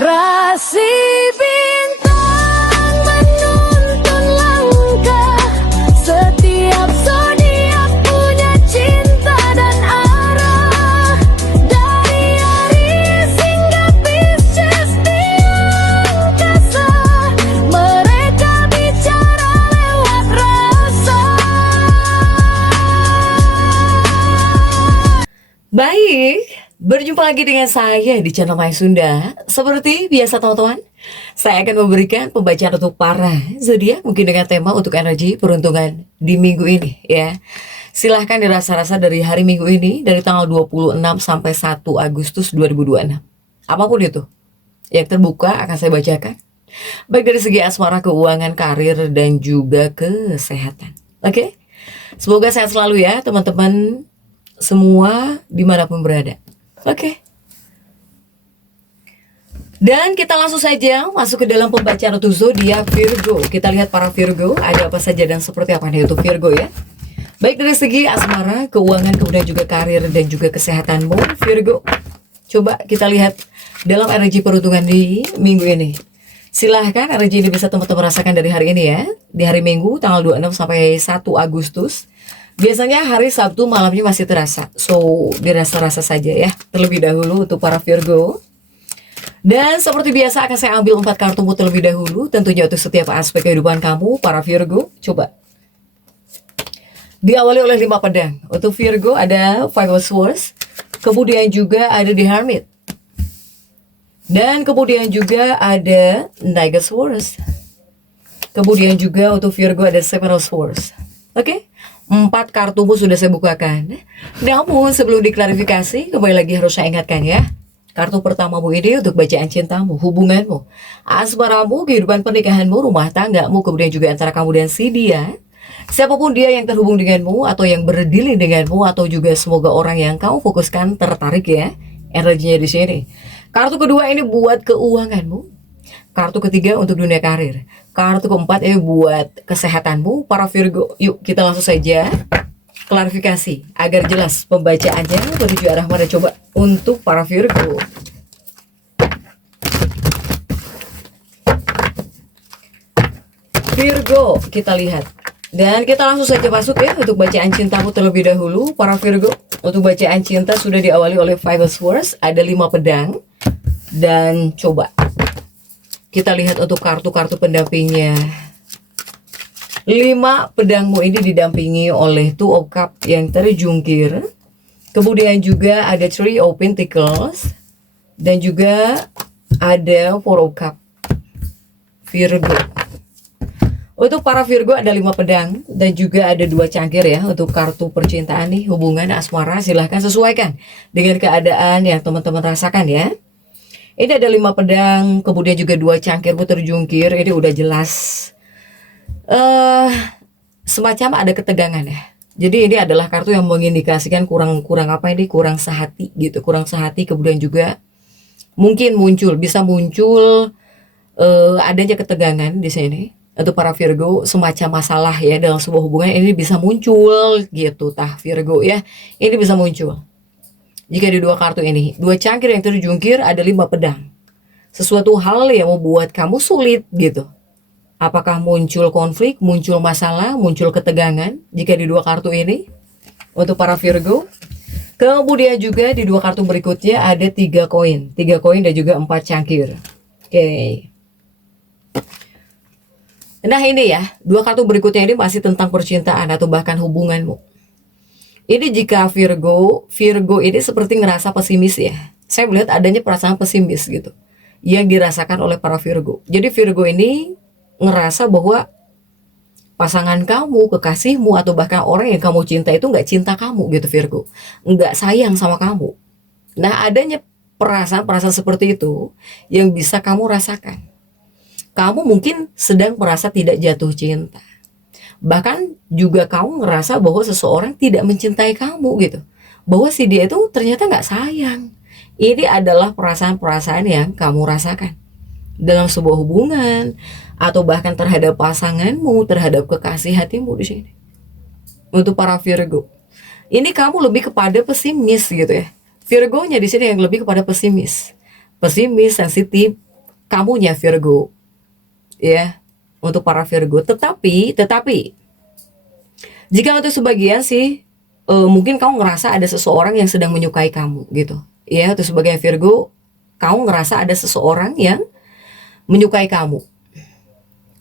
Rasi bintang menuntun langkah, setiap zodiak punya cinta dan arah. Dari Aries hingga Pisces di angkasa, mereka bicara lewat rasa. Baik, berjumpa lagi dengan saya di channel Maya Sunda. Seperti biasa teman-teman, saya akan memberikan pembacaan untuk para zodiak mungkin dengan tema untuk energi peruntungan di minggu ini ya. Silahkan dirasa-rasa dari hari minggu ini dari tanggal 26 sampai 1 Agustus 2026. Apapun itu yang terbuka akan saya bacakan. Baik dari segi asmara, keuangan, karir, dan juga kesehatan. Oke? Semoga sehat selalu ya teman-teman semua dimanapun berada. Oke. Dan kita langsung saja masuk ke dalam pembacaan untuk zodiak Virgo. Kita lihat para Virgo ada apa saja dan seperti apa nih untuk Virgo ya. Baik dari segi asmara, keuangan, kemudian juga karir dan juga kesehatanmu Virgo. Coba kita lihat dalam energi peruntungan di minggu ini. Silahkan energi ini bisa teman-teman rasakan dari hari ini ya. Di hari Minggu tanggal 26 sampai 1 Agustus. Biasanya hari Sabtu malamnya masih terasa. So, dirasa-rasa saja ya. Terlebih dahulu untuk para Virgo. Dan seperti biasa akan saya ambil 4 kartu terlebih dahulu. Tentunya untuk setiap aspek kehidupan kamu, para Virgo. Coba. Diawali oleh 5 pedang. Untuk Virgo ada Five of Swords. Kemudian juga ada The Hermit. Dan kemudian juga ada Knight of Swords. Kemudian juga untuk Virgo ada Seven of Swords. Oke? 4 kartumu sudah saya bukakan. Namun sebelum diklarifikasi, kembali lagi harus saya ingatkan ya. Kartu pertamamu ini untuk bacaan cintamu, hubunganmu, asmaramu, kehidupan pernikahanmu, rumah tanggamu, kemudian juga antara kamu dan si dia. Siapapun dia yang terhubung denganmu, atau yang berdealing denganmu, atau juga semoga orang yang kamu fokuskan tertarik ya. Energinya di sini. Kartu kedua ini buat keuanganmu. Kartu ketiga untuk dunia karir. Kartu keempat ini buat kesehatanmu para Virgo. Yuk kita langsung saja klarifikasi agar jelas pembacaannya menuju arah mana. Coba untuk para Virgo. Virgo kita lihat. Dan kita langsung saja masuk ya untuk bacaan cintamu terlebih dahulu para Virgo. Untuk bacaan cinta sudah diawali oleh Five of Swords. Ada 5 pedang. Dan coba kita lihat untuk kartu-kartu pendampingnya. 5 pedangmu ini didampingi oleh Two of Cups yang terjungkir. Kemudian juga ada Three of Pentacles. Dan juga ada Four of Cups. Virgo. Untuk para Virgo ada 5 pedang. Dan juga ada 2 cangkir ya. Untuk kartu percintaan nih, hubungan asmara. Silahkan sesuaikan dengan keadaan yang teman-teman rasakan ya. Ini ada 5 pedang, kemudian juga 2 cangkirmu terjungkir. Ini udah jelas semacam ada ketegangan ya. Jadi ini adalah kartu yang mengindikasikan kurang apa ini, kurang sehati gitu, kurang sehati. Kemudian juga mungkin bisa muncul adanya ketegangan di sini. Untuk para Virgo, semacam masalah ya dalam sebuah hubungan ini bisa muncul gitu, Virgo ya. Ini bisa muncul. Jika di 2 kartu ini, 2 cangkir yang terjungkir, ada 5 pedang. Sesuatu hal yang membuat kamu sulit gitu. Apakah muncul konflik, muncul masalah, muncul ketegangan jika di 2 kartu ini untuk para Virgo. Kemudian juga di 2 kartu berikutnya ada 3 koin. 3 koin dan juga 4 cangkir. Oke. Nah ini ya, 2 kartu berikutnya ini masih tentang percintaan atau bahkan hubunganmu. Ini jika Virgo ini seperti ngerasa pesimis ya. Saya melihat adanya perasaan pesimis gitu yang dirasakan oleh para Virgo. Jadi Virgo ini ngerasa bahwa pasangan kamu, kekasihmu, atau bahkan orang yang kamu cinta itu nggak cinta kamu gitu Virgo. Nggak sayang sama kamu. Nah adanya perasaan seperti itu yang bisa kamu rasakan. Kamu mungkin sedang merasa tidak jatuh cinta. Bahkan juga kamu ngerasa bahwa seseorang tidak mencintai kamu gitu. Bahwa si dia itu ternyata nggak sayang. Ini adalah perasaan-perasaan yang kamu rasakan dalam sebuah hubungan atau bahkan terhadap pasanganmu, terhadap kekasih hatimu di sini. Untuk para Virgo, ini kamu lebih kepada pesimis gitu ya. Virgonya di sini yang lebih kepada pesimis, sensitif, kamunya Virgo, ya, untuk para Virgo. Tetapi jika untuk sebagian sih mungkin kamu ngerasa ada seseorang yang sedang menyukai kamu gitu, ya. Untuk sebagian Virgo, kamu ngerasa ada seseorang yang menyukai kamu.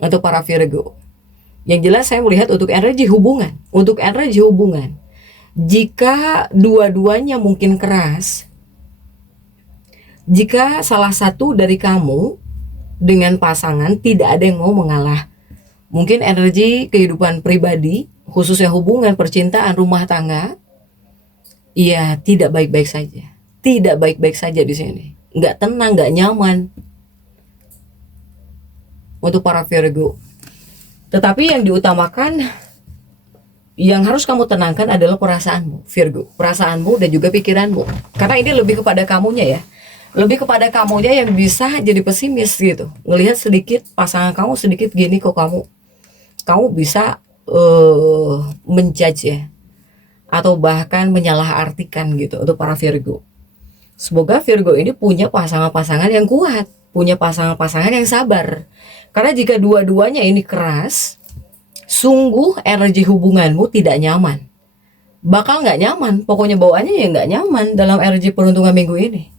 Untuk para Virgo, yang jelas saya melihat untuk energi hubungan, jika dua-duanya mungkin keras, jika salah satu dari kamu dengan pasangan tidak ada yang mau mengalah, mungkin energi kehidupan pribadi, khususnya hubungan, percintaan, rumah tangga, ya tidak baik-baik saja di sini, nggak tenang, nggak nyaman untuk para Virgo. Tetapi yang diutamakan, yang harus kamu tenangkan adalah perasaanmu, Virgo, perasaanmu dan juga pikiranmu, karena ini lebih kepada kamunya ya. Lebih kepada kamunya yang bisa jadi pesimis gitu, ngelihat sedikit pasangan kamu sedikit gini kok kamu bisa menjudge ya, atau bahkan menyalahartikan gitu untuk para Virgo. Semoga Virgo ini punya pasangan-pasangan yang kuat, punya pasangan-pasangan yang sabar. Karena jika dua-duanya ini keras, sungguh energi hubunganmu tidak nyaman. Bakal nggak nyaman, pokoknya bawaannya ya nggak nyaman dalam energi peruntungan minggu ini.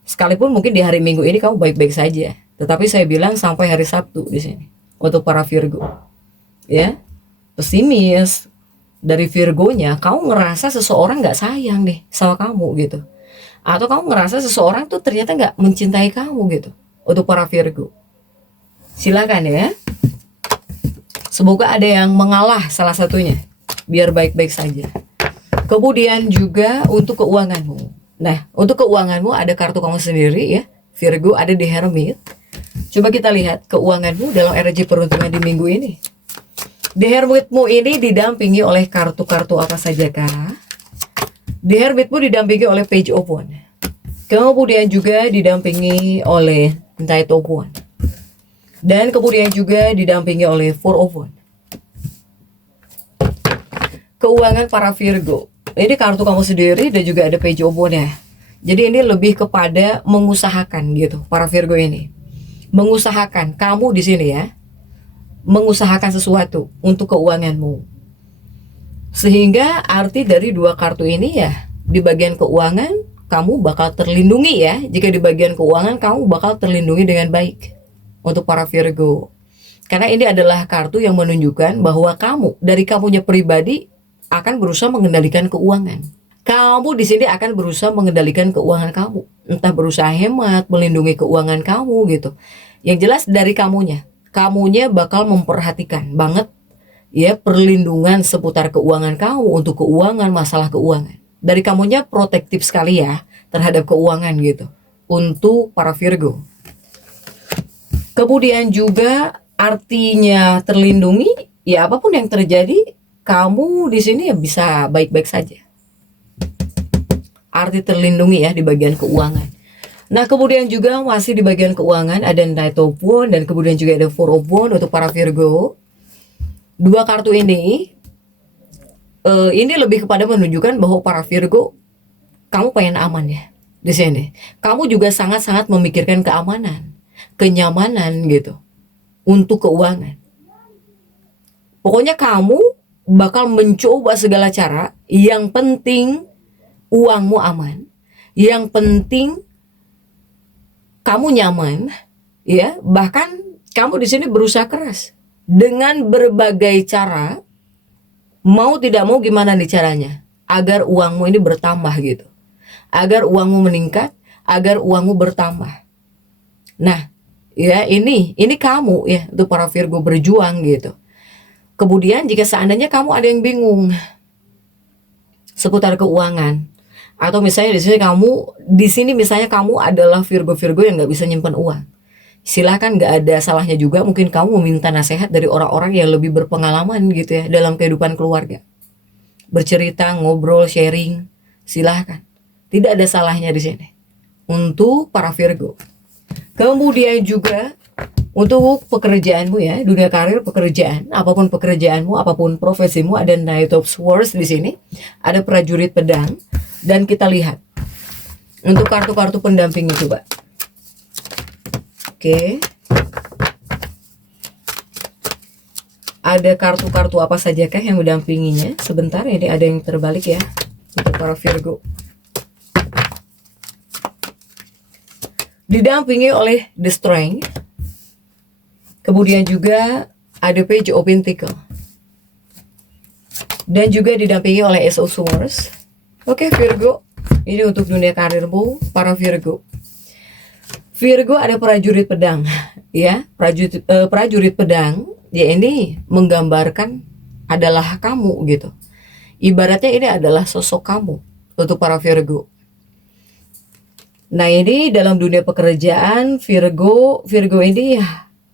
Sekalipun mungkin di hari Minggu ini kamu baik-baik saja, tetapi saya bilang sampai hari Sabtu di sini untuk para Virgo, ya. Pesimis dari Virgonya, kamu ngerasa seseorang nggak sayang deh sama kamu gitu, atau kamu ngerasa seseorang tuh ternyata nggak mencintai kamu gitu. Untuk para Virgo, silakan ya. Semoga ada yang mengalah salah satunya, biar baik-baik saja. Kemudian juga untuk keuanganmu. Nah, untuk keuanganmu ada kartu kamu sendiri ya, Virgo, ada di Hermit. Coba kita lihat keuanganmu dalam energi peruntungan di minggu ini. Di Hermitmu ini didampingi oleh kartu-kartu apa sajakah? Di Hermitmu didampingi oleh Page of Wands. Kemudian juga didampingi oleh Knight of Wands. Dan kemudian juga didampingi oleh Four of Wands. Keuangan para Virgo. Ini kartu kamu sendiri dan juga ada Page of Wands ya. Jadi ini lebih kepada mengusahakan gitu para Virgo ini. Mengusahakan kamu di sini ya. Mengusahakan sesuatu untuk keuanganmu. Sehingga arti dari dua kartu ini ya, di bagian keuangan kamu bakal terlindungi ya. Jika di bagian keuangan kamu bakal terlindungi dengan baik untuk para Virgo. Karena ini adalah kartu yang menunjukkan bahwa kamu dari kamunya pribadi akan berusaha mengendalikan keuangan. Kamu di sini akan berusaha mengendalikan keuangan kamu, entah berusaha hemat, melindungi keuangan kamu gitu. Yang jelas dari kamunya bakal memperhatikan banget ya perlindungan seputar keuangan kamu, untuk keuangan, masalah keuangan. Dari kamunya protektif sekali ya terhadap keuangan gitu untuk para Virgo. Kemudian juga artinya terlindungi ya, apapun yang terjadi kamu di sini ya bisa baik-baik saja. Arti terlindungi ya di bagian keuangan. Nah, kemudian juga masih di bagian keuangan ada Knight of Wands dan kemudian juga ada Four of Wands untuk para Virgo. Dua kartu ini lebih kepada menunjukkan bahwa para Virgo, kamu pengen aman ya di sini. Kamu juga sangat-sangat memikirkan keamanan, kenyamanan gitu untuk keuangan. Pokoknya kamu bakal mencoba segala cara. Yang penting uangmu aman. Yang penting kamu nyaman, ya. Bahkan kamu di sini berusaha keras dengan berbagai cara, mau tidak mau gimana nih caranya, agar uangmu ini bertambah gitu, agar uangmu meningkat, agar uangmu bertambah. Nah, ya ini kamu ya untuk para Virgo berjuang gitu. Kemudian jika seandainya kamu ada yang bingung seputar keuangan, atau misalnya di sini misalnya kamu adalah Virgo yang nggak bisa nyimpan uang, silakan, nggak ada salahnya juga mungkin kamu meminta nasihat dari orang-orang yang lebih berpengalaman gitu ya dalam kehidupan keluarga. Bercerita, ngobrol, sharing, silahkan. Tidak ada salahnya di sini untuk para Virgo. Kemudian juga untuk pekerjaanmu ya, dunia karir, pekerjaan, apapun pekerjaanmu, apapun profesimu, ada Knight of Swords di sini, ada prajurit pedang, dan kita lihat untuk kartu-kartu pendampingnya coba. Oke. Ada kartu-kartu apa sajakah yang mendampinginya? Sebentar, ini ada yang terbalik ya untuk para Virgo. Didampingi oleh The Strength. Kemudian juga ada Page of Pentacles. Dan juga didampingi oleh Ace of Swords. Oke, Virgo. Ini untuk dunia karirmu, para Virgo. Virgo ada prajurit pedang, ya. Prajurit pedang, ya ini menggambarkan adalah kamu gitu. Ibaratnya ini adalah sosok kamu untuk para Virgo. Nah, ini dalam dunia pekerjaan Virgo ini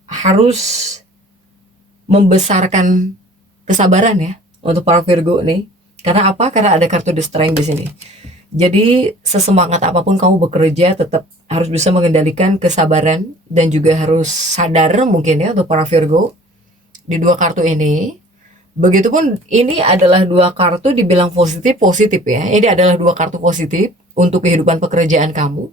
harus membesarkan kesabaran ya untuk para Virgo nih. Karena apa? Karena ada kartu The Strength di sini. Jadi sesemangat apapun kamu bekerja tetap harus bisa mengendalikan kesabaran dan juga harus sadar mungkin ya untuk para Virgo di dua kartu ini. Begitupun ini adalah dua kartu dibilang positif ya. Ini adalah dua kartu positif untuk kehidupan pekerjaan kamu.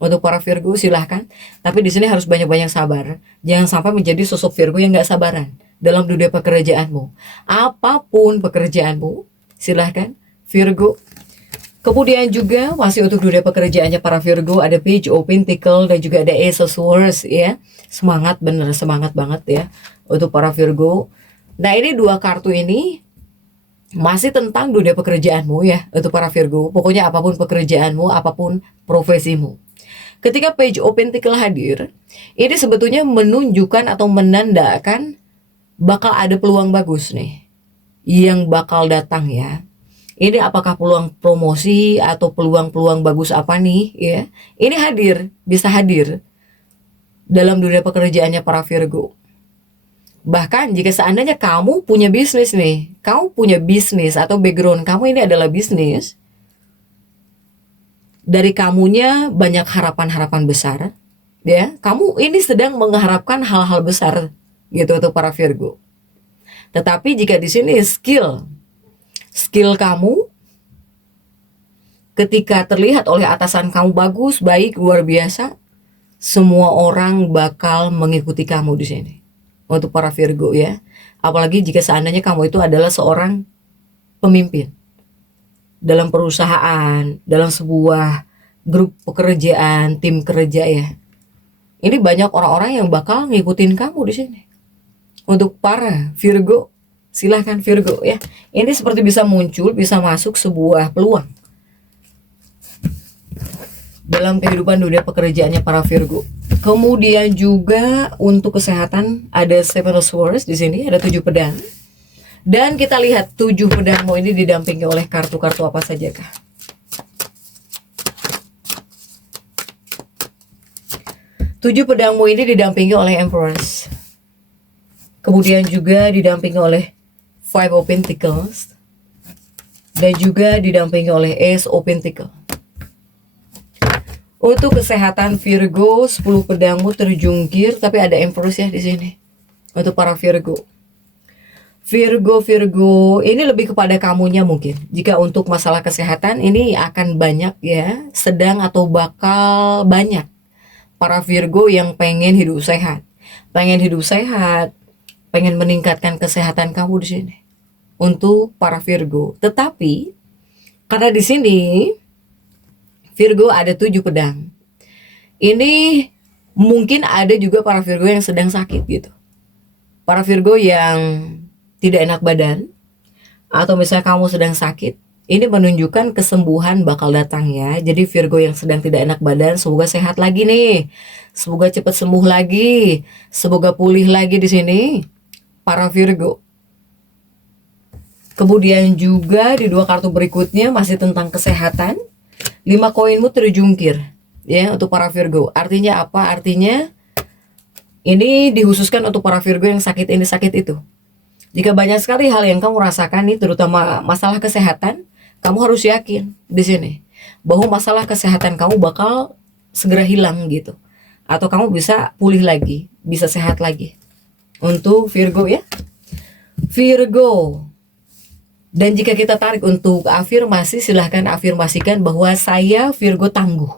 Untuk para Virgo silahkan. Tapi di sini harus banyak-banyak sabar. Jangan sampai menjadi sosok Virgo yang gak sabaran dalam dunia pekerjaanmu. Apapun pekerjaanmu, silahkan Virgo. Kemudian juga masih untuk dunia pekerjaannya para Virgo ada Page of Pentacles dan juga ada Ace of Swords ya. Semangat, bener semangat banget ya untuk para Virgo. Nah, ini dua kartu ini masih tentang dunia pekerjaanmu ya untuk para Virgo. Pokoknya apapun pekerjaanmu, apapun profesimu. Ketika Page of Pentacles hadir, ini sebetulnya menunjukkan atau menandakan bakal ada peluang bagus nih yang bakal datang ya. Ini apakah peluang promosi atau peluang-peluang bagus apa nih ya? Ini hadir, bisa hadir dalam dunia pekerjaannya para Virgo. Bahkan jika seandainya kamu punya bisnis nih, kamu punya bisnis atau background kamu ini adalah bisnis, dari kamunya banyak harapan-harapan besar, ya. Kamu ini sedang mengharapkan hal-hal besar gitu untuk para Virgo. Tetapi jika di sini skill kamu ketika terlihat oleh atasan kamu bagus, baik, luar biasa, semua orang bakal mengikuti kamu di sini. Untuk para Virgo ya. Apalagi jika seandainya kamu itu adalah seorang pemimpin dalam perusahaan, dalam sebuah grup pekerjaan, tim kerja ya. Ini banyak orang-orang yang bakal ngikutin kamu di sini. Untuk para Virgo, silahkan Virgo ya. Ini seperti bisa muncul, bisa masuk sebuah peluang dalam kehidupan dunia pekerjaannya para Virgo. Kemudian juga untuk kesehatan ada Seven of Swords di sini, ada 7 pedang. Dan kita lihat 7 pedangmu ini didampingi oleh kartu-kartu apa saja kah? Tujuh pedangmu ini didampingi oleh Empress. Kemudian juga didampingi oleh Five of Pentacles. Dan juga didampingi oleh Ace of Pentacles. Untuk kesehatan Virgo, 10 pedangmu terjungkir, tapi ada Empress ya di sini. Untuk para Virgo. Virgo, ini lebih kepada kamunya mungkin. Jika untuk masalah kesehatan ini akan banyak ya, sedang atau bakal banyak para Virgo yang pengen hidup sehat. Pengen meningkatkan kesehatan kamu di sini. Untuk para Virgo. Tetapi karena di sini Virgo ada 7 pedang. Ini mungkin ada juga para Virgo yang sedang sakit gitu. Para Virgo yang tidak enak badan, atau misalnya kamu sedang sakit, ini menunjukkan kesembuhan bakal datang ya. Jadi Virgo yang sedang tidak enak badan, semoga sehat lagi nih. Semoga cepat sembuh lagi. Semoga pulih lagi di sini para Virgo. Kemudian juga di 2 kartu berikutnya masih tentang kesehatan. 5 koinmu terjungkir ya untuk para Virgo. Artinya apa? Artinya ini dikhususkan untuk para Virgo yang sakit ini sakit itu. Jika banyak sekali hal yang kamu rasakan nih, terutama masalah kesehatan, kamu harus yakin di sini bahwa masalah kesehatan kamu bakal segera hilang gitu. Atau kamu bisa pulih lagi, bisa sehat lagi. Untuk Virgo ya. Virgo. Dan jika kita tarik untuk afirmasi, silahkan afirmasikan bahwa saya Virgo tangguh.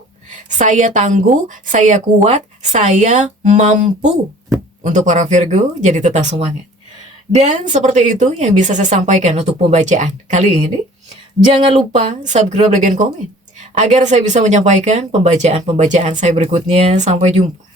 Saya tangguh, saya kuat, saya mampu. Untuk para Virgo, jadi tetap semangat. Dan seperti itu yang bisa saya sampaikan untuk pembacaan kali ini. Jangan lupa subscribe, like, dan komen agar saya bisa menyampaikan pembacaan-pembacaan saya berikutnya. Sampai jumpa.